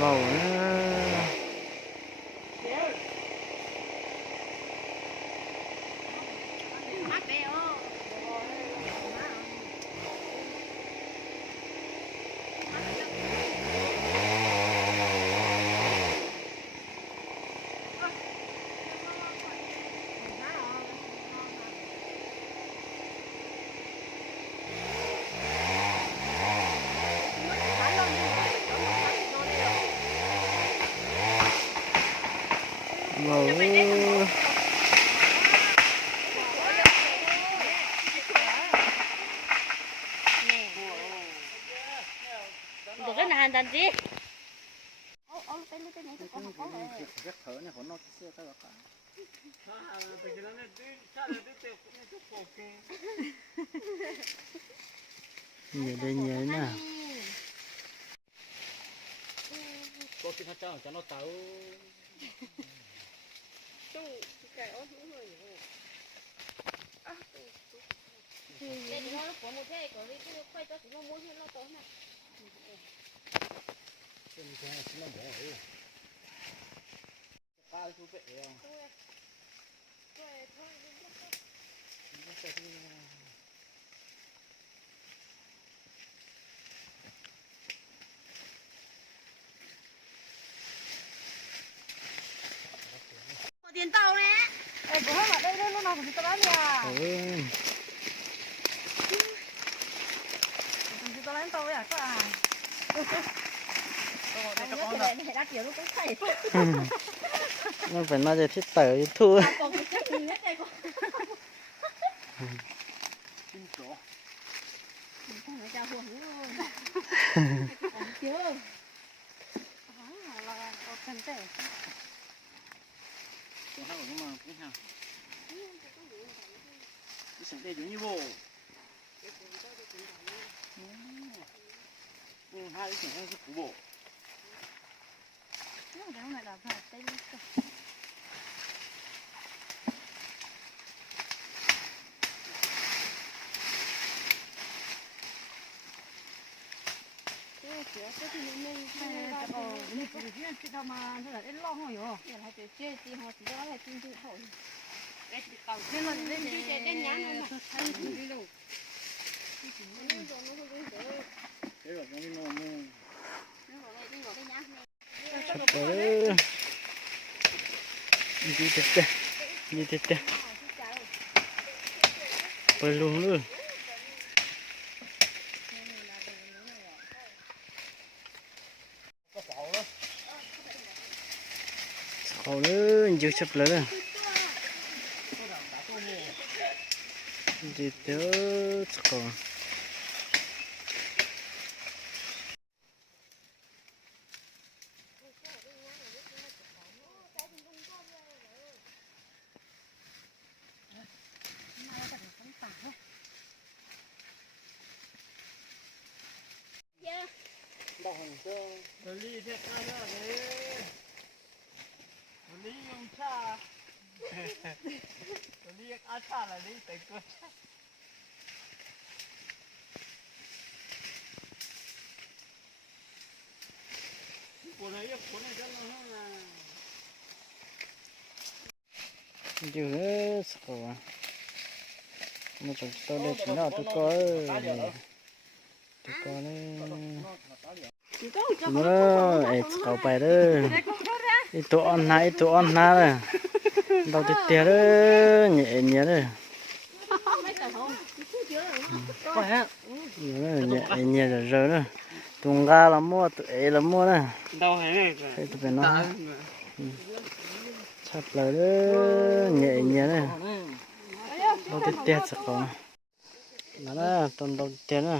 màu nó màu được cái nào thành gì? nhiều đây nhiều nè có khi nó cho nó tao Để nó lúc có một thế có đi cái quay cho chúng nó muốn nó tốt này. nó bỏ rồi ba chú bệ không Có tiền tàu nè. Ê, bố ở đây đây nó cũng tao nè. Chúng tao lên tàu vậy à các à? Đã kiểu nó cũng thấy. nó phải nói về thiết tử thua Còn cái chắc nhất đây con. chim chó Không phải chào huồng luôn. Chưa. Là cần tệ. còn hai của mà cũng ha cái sản đây giống như bộ hai cái sản đây là của bộ Nó đang này là phải tên. Cái thì mình Mình cũng chưa biết đâu mà nó là đến lo rồi hả? để lại để chơi thì họ chỉ có là tin tự thôi. Nên là lên Đi chơi đến nhắn mà. đi đâu? Nên rồi nó không có được. thế là cái nó mua Nó gọi đây đi gọi cái nhắn này. sắp tới đi tết đi tết bơi luôn luôn có pháo đó khẩu nữa chưa sắp nữa đi tới còn đau hơn cơ rồi đi thế ai đó đấy rồi đi用cha rồi đi ăn cha là đi tới cơ cuốn này rất là chưa sổ một chỗ tôi đây chỉ là tụi con nó ấy cậu bài đó ít tụi on na rồi đầu tiên tiền đó nhẹ nhẹ đó nhẹ nhẹ rồi đó tung ga là mua tụi ấy là mua đó đau hay tụi phải nó sắp lại đó nhẹ nhẹ đó đầu tiên tiền sẽ có đó tuần đầu tiên đó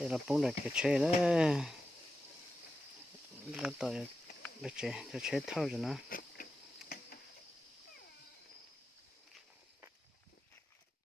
đây là bông đẹp cái chơi đó nó tỏi cái chơi thâu cho nó